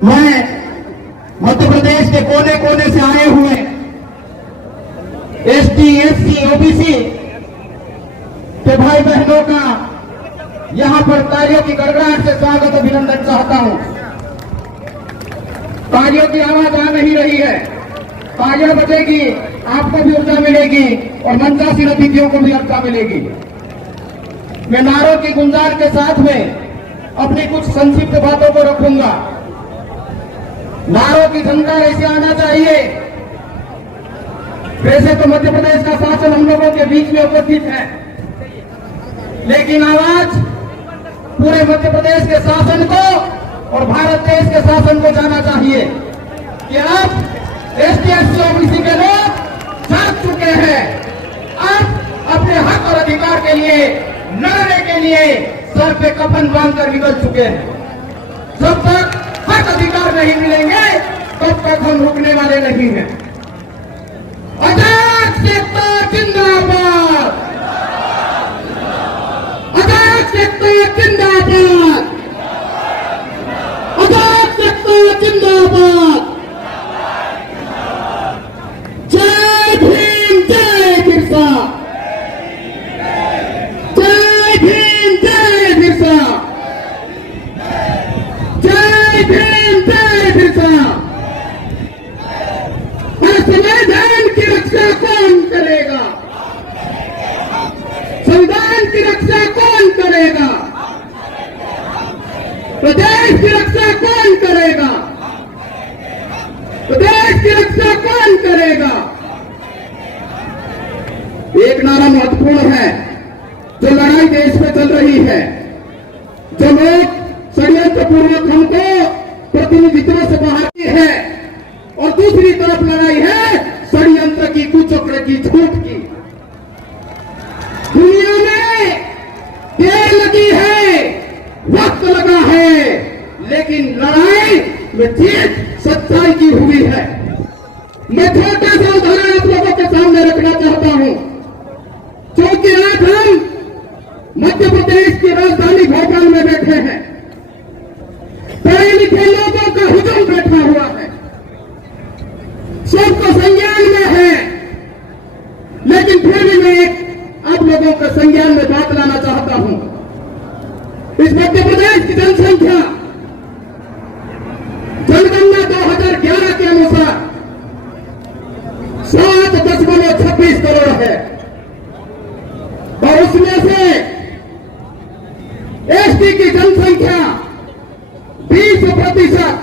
मैं मध्य प्रदेश के कोने कोने से आए हुए एसटी, एससी, ओबीसी के भाई बहनों का यहां पर तालियों की गड़गड़ाहट से स्वागत अभिनंदन चाहता हूं। तालियों की आवाज आ नहीं रही है, तालियां बजेगी, आपको भी ऊर्जा मिलेगी और मंचासीन अतिथियों को भी ऊर्जा मिलेगी। मैं नारों की गुंजार के साथ में अपनी कुछ संक्षिप्त बातों को रखूंगा। नारों की झंकार ऐसे आना चाहिए। वैसे तो मध्य प्रदेश का शासन हम लोगों के बीच में उपस्थित है, लेकिन आवाज पूरे मध्य प्रदेश के शासन को और भारत देश के शासन को जाना चाहिए कि अब एसटी, एससी, ओबीसी के लोग जाग चुके हैं। अब अपने हक और अधिकार के लिए लड़ने के लिए सर पे कफन बांधकर निकल चुके हैं। जब तक हक अधिकार नहीं मिलेंगे तब तक हम रुकने वाले नहीं हैं। अजातशत्रू जिंदाबाद, अजातशत्रू जिंदाबाद, अजातशत्रू जिंदाबाद। जय भीम, जय बिरसा, जय भीम, जय बिरसा, जय भीम, जय बिरसा। संविधान की रक्षा कौन करेगा? संविधान की रक्षा कौन करेगा? प्रदेश की रक्षा कौन करेगा? प्रदेश की रक्षा कौन करेगा? एक नारा महत्वपूर्ण है। जो लड़ाई देश में चल रही है, जो लोग षड्यंत्र पूर्वक हमको प्रतिनिधित्व से बाहर की है और दूसरी तरफ लड़ाई है षड्यंत्र की, कुचक्र की, झूठ की। दुनिया में देर लगी है, वक्त लगा है, लेकिन लड़ाई में जीत सच्चाई की हुई है। मैं छोटा सा उदाहरण आप लोगों के सामने रखना चाहता हूं, क्योंकि आज हम मध्य प्रदेश की राजधानी भोपाल में बैठे हैं। पढ़े लिखे लोगों का हुजूम बैठा हुआ है, सबको संज्ञान में है, लेकिन फिर भी मैं आप लोगों का संज्ञान में बात लाना चाहता हूं। इस मध्य प्रदेश की जनसंख्या जनगणना 2011 के अनुसार 7.26 करोड़ है और उसमें से एसटी की जनसंख्या 20%,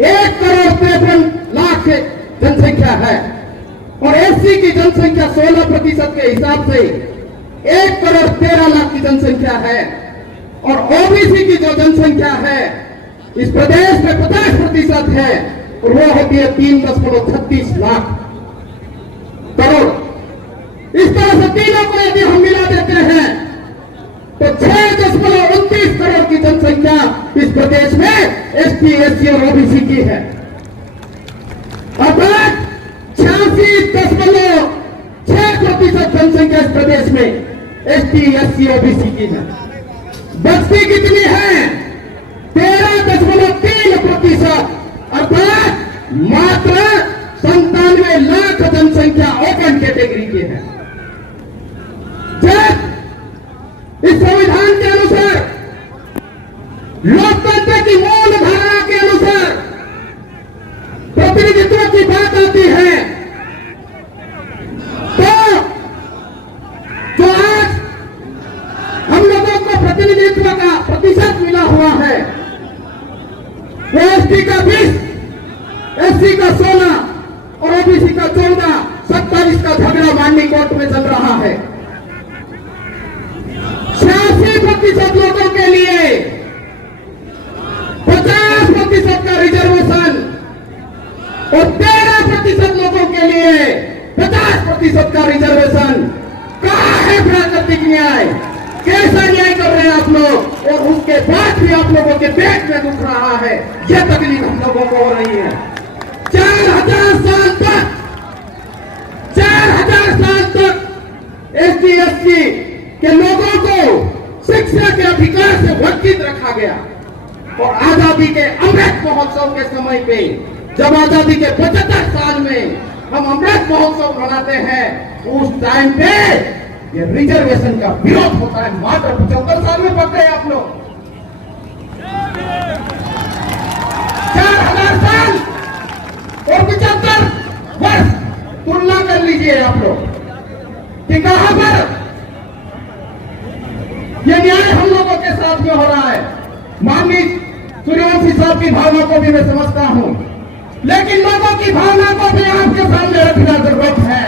1,53,00,000 जनसंख्या है और एससी की जनसंख्या 16% के हिसाब से 1,13,00,000 की जनसंख्या है और ओबीसी की जो जनसंख्या है इस प्रदेश में 50% है और वो होती है 3.36 लाख करोड़। इस तरह से तीनों को यदि हम मिला देते हैं तो 6.29 करोड़ की जनसंख्या इस प्रदेश में एसटी, एससी और ओबीसी की है। अर्थात 86.6% जनसंख्या इस प्रदेश में एसटी, एससी, ओबीसी की है। बस्ती कितनी है? 13.3%, अर्थात मात्र 97 लाख जनसंख्या ओपन कैटेगरी की है। जब इस संविधान के अनुसार, लोकतंत्र की मूल धारा के अनुसार प्रतिनिधित्व की बात आती है, तो जो आज हम लोगों को प्रतिनिधित्व का प्रतिशत मिला हुआ है वो एसटी का 20, एससी का 16 और ओबीसी का 14, 27 का झगड़ा मांडनी कोर्ट में चल रहा है। 86% लोगों के लिए 50% का रिजर्वेशन और 13% लोगों के लिए 50% का रिजर्वेशन। कहां है प्राकृतिक न्याय? कैसा न्याय कर रहे हैं आप लोग? और उसके बाद भी आप लोगों के पेट में दुख रहा है। यह तकलीफ हम लोगों को हो रही है। 4,000 साल तक, 4,000 साल तक एसटी, एससी के लोगों को शिक्षा के अधिकार से वंचित रखा गया। और आजादी के अमृत महोत्सव के समय पे, जब आजादी के 75 साल में हम अमृत महोत्सव मनाते हैं, उस टाइम पे ये रिजर्वेशन का विरोध होता है। मात्र 75 साल में पकड़े आप लोग, 4000 साल और 75 वर्ष तुलना कर लीजिए आप लोग कि कहां पर ये न्याय हम लोगों के साथ में हो रहा है। माननीय सूर्यवंशी साहब की भावना को भी मैं समझता हूं, लेकिन लोगों की भावना को भी आपके सामने रखना जरूरत है।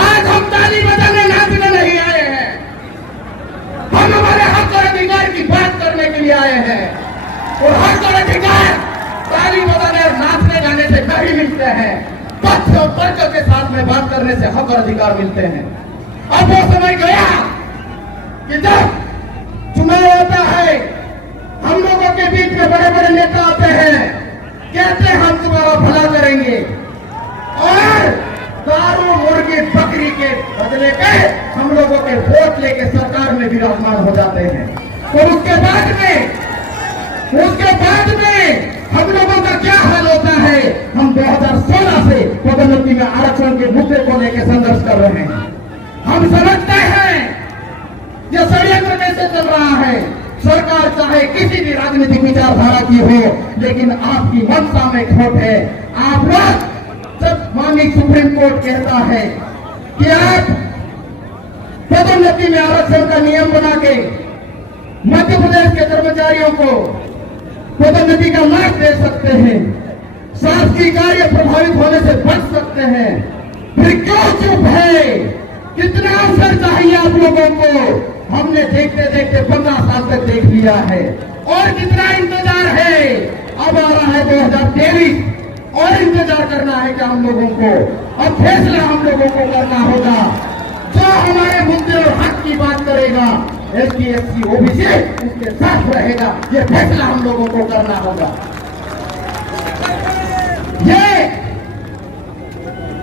आज हम ताली बजाने नाचने नहीं आए हैं, हम हमारे हक और अधिकार की बात करने के लिए आए हैं। और हक और अधिकार ताली बजाने और नाचने जाने से नहीं मिलते हैं, तथ्य और तर्क के साथ में बात करने से हक और अधिकार मिलते हैं। अब वो समय गया कि जब चुनाव होता है, हम लोगों के बीच में बड़े बड़े नेता आते हैं, कहते हैं हम तुम्हारा भला करेंगे, और दारू मुर्गी बकरी के बदले पे हम लोगों के वोट लेके सरकार में विराजमान हो जाते हैं। और उसके बाद में हम लोगों का क्या हाल होता है? हम 2016 से पदोन्नति में आरक्षण के मुद्दे को लेकर संघर्ष कर रहे हैं। हम समझते हैं यह षड्यंत्र कैसे चल रहा है। सरकार चाहे किसी भी राजनीतिक विचारधारा की हो, लेकिन आपकी मंशा में खोट है। आप लोग, जब माननीय सुप्रीम कोर्ट कहता है कि आप पदोन्नति में आरक्षण का नियम बना के मध्य प्रदेश के कर्मचारियों को पदोन्नति का लाभ दे सकते हैं, शासकीय कार्य प्रभावित होने से बच सकते हैं, फिर क्यों चुप है? कितना अवसर चाहिए आप लोगों को? हमने देखते देखते 15 साल तक देख लिया है, और कितना इंतजार है? अब आ रहा है 2023, और इंतजार करना है क्या हम लोगों को? अब फैसला हम लोगों को करना होगा। जो हमारे मुद्दे और हक की बात करेगा, SC SC OBC उसके साथ रहेगा। ये फैसला हम लोगों को करना होगा। ये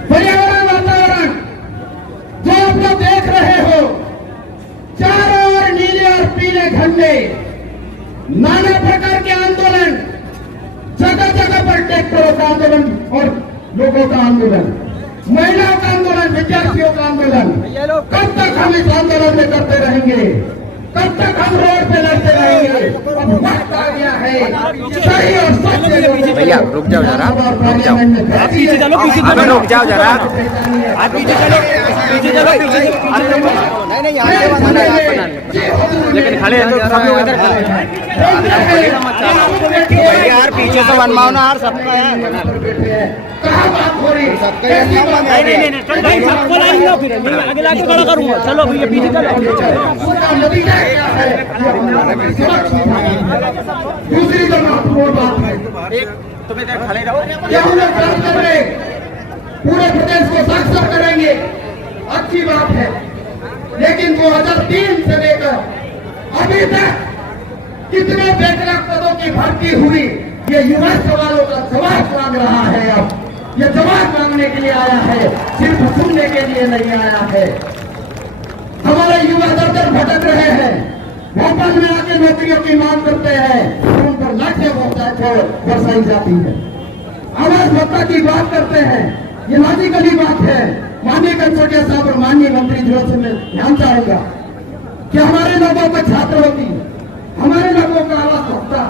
पर्यावरण वातावरण जो आप लोग देख रहे हो, चारों ओर नीले और पीले झंडे, नाना प्रकार के आंदोलन, जगह जगह पर ट्रैक्टरों का आंदोलन और लोगों का आंदोलन, महिलाओं का आंदोलन, विद्यार्थियों का आंदोलन। कब तक हम इस आंदोलन में करते रहेंगे? कब तक हम रोड पे लड़ते रहेंगे? अब वक्त आ गया है सही और सच्चे। भैया रुक जाओ जरा, रुक जाओ, आप पीछे चलो, पीछे अबे रुक जाओ जरा, आप पीछे चलो, पीछे चलो, पीछे नहीं आगे बनाना है, लेकिन खड़े हैं तो सब लोग इधर खड़े हैं यार, पीछे तो बनवाओ ना यार, सबका है। नहीं, सबको लाइन लो, फिर मैं आगे लाके खड़ा करूंगा। चलो भैया पीछे चलो। दूसरी जो महत्वपूर्ण बात है, तुम इधर खड़े रहो। क्या हम लोग काम कर रहे, पूरे प्रदेश को साक्षर करेंगे, अच्छी बात है, लेकिन 2003 से लेकर अभी तक कितने बेतरक पदों की भर्ती हुई, ये युवा सवालों का जवाब मांग रहा है। अब ये जवाब मांगने के लिए आया है, सिर्फ सुनने के लिए नहीं आया है। हमारे युवा दर दर भटक रहे हैं, भोपाल में आके नौकरियों की मांग करते हैं, उन पर लाठियां बरसाई जाती है। आवास भत्ता की बात करते हैं, ये लॉजिकली बात है। माननीय कंसोटिया साहब और माननीय मंत्री जी से मैं ध्यान चाहूंगा कि हमारे लोगों को छात्रवृत्ति, हमारे लोगों का आवास भत्ता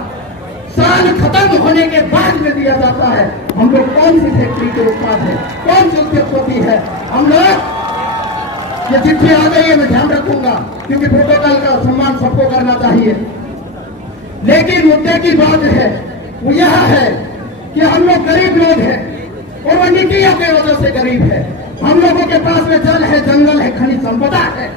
साल खत्म होने के बाद में दिया जाता है। हम लोग कौन सी फैक्ट्री के उत्पाद है, कौन सी उद्योगपति है? हम लोग, ये चिट्ठी आ गई है, मैं ध्यान रखूंगा, क्योंकि प्रोटोकॉल का सम्मान सबको करना चाहिए। लेकिन मुद्दे की बात है वो यह है कि हम लोग गरीब लोग हैं, और वो नीतियों की वजह से गरीब है। हम लोगों के पास में जल है, जंगल है, खनिज संपदा है,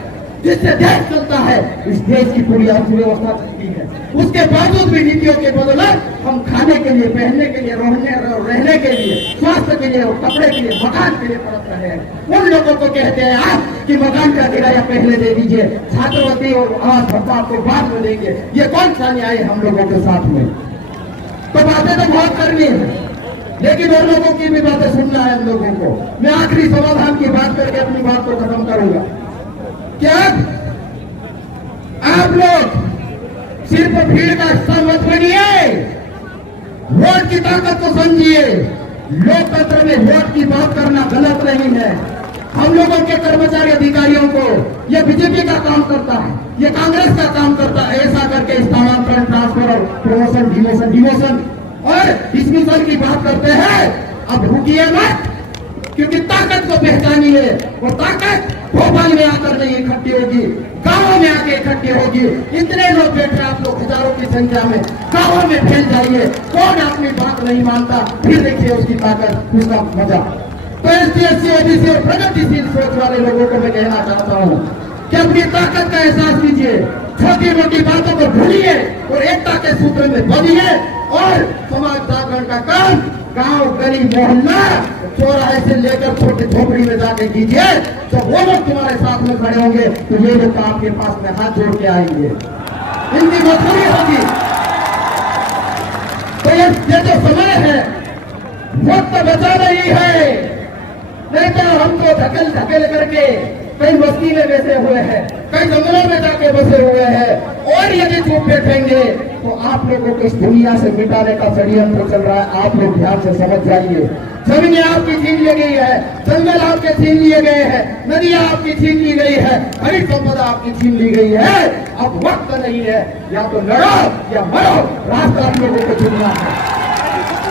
जिससे देश चलता है। इस देश की पूरी अर्थव्यवस्था चलती है। उसके बावजूद भी नीतियों के बदौलत हम खाने के लिए, पहनने के लिए, रहने के लिए, स्वास्थ्य के लिए और कपड़े के लिए, मकान के लिए तड़प रहे हैं। उन लोगों को कहते हैं आप कि मकान का किराया पहले दे दीजिए, छात्रवृत्ति और आवास भत्ता आपको बाद में देंगे। ये कौन सा न्याय है हम लोगों के साथ में? तो बातें तो बहुत करनी है, लेकिन और लोगों की भी बातें सुनना है हम लोगों को। मैं आखिरी समाधान की बात करके अपनी बात को खत्म करूंगा। क्या आप लोग सिर्फ भीड़ का हिस्सा मत बनिए, वोट की ताकत को समझिए। लोकतंत्र में वोट की बात करना गलत नहीं है। हम लोगों के कर्मचारी अधिकारियों को ये बीजेपी का काम करता है, ये कांग्रेस का काम करता है, ऐसा करके स्थानांतरण, ट्रांसफर और प्रमोशन, डिमोशन और डिसमिसल की बात करते हैं। अब रुकिए मत, क्योंकि ताकत को पहचानिए। वो ताकत भोपाल में आकर नहीं इकट्ठी होगी, गांवों में आके इकट्ठी होगी। इतने लोग बैठे, आप लोग हजारों की संख्या में गांवों में फैल जाइए। कौन अपनी बात नहीं मानता, फिर देखिए उसकी ताकत, उसका मजा। तो एसटी, ओबीसी और प्रगतिशील सोच वाले लोगों को मैं कहना चाहता हूँ कि अपनी ताकत का एहसास कीजिए, छोटी मोटी बातों को भूलिए और एकता के सूत्र में बनिए और समाज जागरण का काम गांव, गली, मोहल्ला, चौराहे से लेकर छोटी झोपड़ी में जाके कीजिए। जब वो लोग तुम्हारे साथ में खड़े होंगे तो ये लोग आपके पास में हाथ जोड़ के आएंगे, इनकी मजबूरी होगी। तो ये जो समय है, वक्त बचा नहीं है, नहीं तो हमको धकेल करके कई बस्ती में बैठे हुए हैं, कई जंगलों में जाके बसे हुए हैं। और यदि चुप बैठेंगे तो आप लोगों को इस दुनिया से मिटाने का षड्यंत्र चल रहा है। आप लोग ध्यान से समझ जाइए। जमीनें आपकी छीन ली गई है, जंगल आपके छीन लिए गए हैं, नदियां आपकी छीन ली गई है, खनिज संपदा आपकी छीन ली गई है। अब वक्त नहीं है, या तो लड़ो या मरो, रास्ता आप लोगों को चुनना है।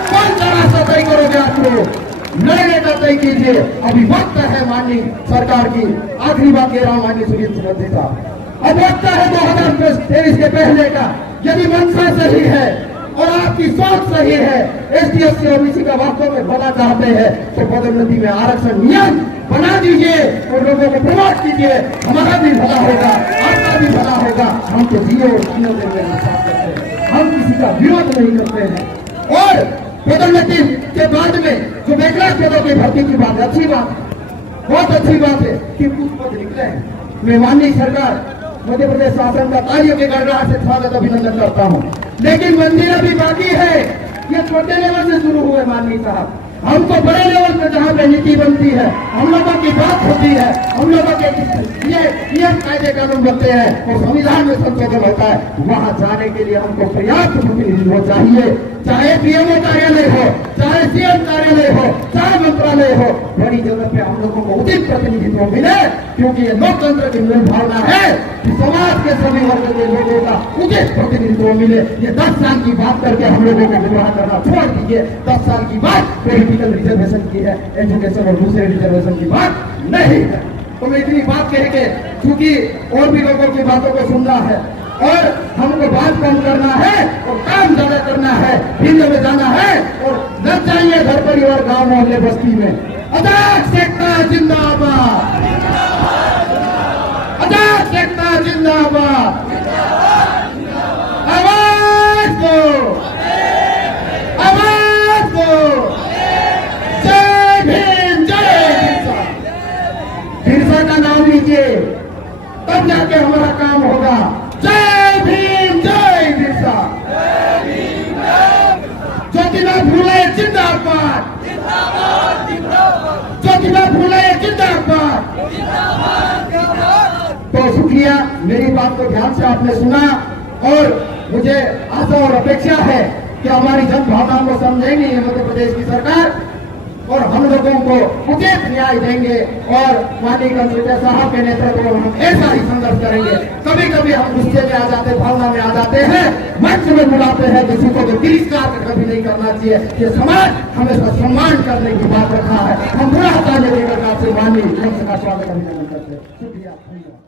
कौन सा रास्ता तय करोगे आप लोग? लड़ने का तय कीजिए। अभी वक्त है माननीय सरकार की। आखिरी बात कह रहा हूं माननीय सुनील सुमंत्री साहब, अब वक्त है 2023 के पहले का। यदि मंशा सही है और आपकी सोच सही है, एसटी, एससी, ओबीसी का वास्तव में भला चाहते हैं, तो पदोन्नति में आरक्षण नियम बना दीजिए और लोगों को प्रमोट कीजिए। हमारा भी भला होगा, आपका भी भला होगा। हम तो जियो और जियो देने का साथ करते हैं, हम किसी का विरोध नहीं करते हैं। और पदोन्नति के बाद में जो बैकलॉग पदों की भर्ती की बात है, अच्छी बात है, बहुत अच्छी बात है कि कुछ पद निकले हैं। मैं माननीय सरकार मध्य प्रदेश शासन का तालियों के गड़गड़ाहट से स्वागत अभिनंदन करता हूं। लेकिन मंदिर अभी बाकी है। ये छोटे लेवल से शुरू हुए माननीय साहब, हमको बड़े लेवल पे जहाँ पे नीति बनती है, हम लोगों की बात होती है, हम लोगों के ये नियम कायदे कानून बनते हैं और संविधान में संशोधन होता है, वहाँ जाने के लिए हमको पर्याप्त प्रतिनिधित्व चाहिए। चाहे पीएमओ कार्यालय हो, चाहे सीएम कार्यालय हो, चाहे मंत्रालय हो, बड़ी जगह पे हम लोगों को उचित प्रतिनिधित्व मिले। क्योंकि ये लोकतंत्र की मूल भावना है कि समाज के सभी वर्ग के लोगों का उचित प्रतिनिधित्व मिले। ये 10 साल की बात करके हम लोगों को गुमराह करना छोड़ दीजिए। 10 साल की बात पॉलिटिकल रिजर्वेशन की है, एजुकेशन और दूसरे रिजर्वेशन की बात नहीं है। तो मैं इतनी बात कह के, क्योंकि और भी लोगों की बातों को सुनना है और हमको बात कम करना है और काम ज्यादा करना है, फील्ड में जाना है और लग जाइए घर परिवार, गांव, मोहल्ले, बस्ती में। आजाद एकता जिंदाबाद, आजाद एकता जिंदाबाद। आवाज दो, आवाज दो। जय भीम, जय बिरसा। बिरसा का नाम लीजिए, तब जाके हमारा काम होगा। जय भीम, जय बिरसा। ज्योतिबा फुले जिंदाबाद, ज्योतिबा फुले जिंदाबाद। तो शुक्रिया, मेरी बात को ध्यान से आपने सुना और मुझे आशा और अपेक्षा है कि हमारी जन भावनाओं को समझेंगे ये मध्य प्रदेश की सरकार और हम लोगों को उचित न्याय देंगे। और माननीय कंसल्टेंट साहब के नेतृत्व में हम ऐसा ही संघर्ष करेंगे। कभी कभी हम गुस्से में आ जाते, भावना में आ जाते हैं, मंच में बुलाते हैं किसी को, तो तिरस्कार कभी नहीं करना चाहिए। ये समाज हमेशा सम्मान करने की बात रखा है। हम बुरा हटाने के प्रकार से माननीय मंच का स्वागत अभिनंदन करते हैं। शुक्रिया, धन्यवाद।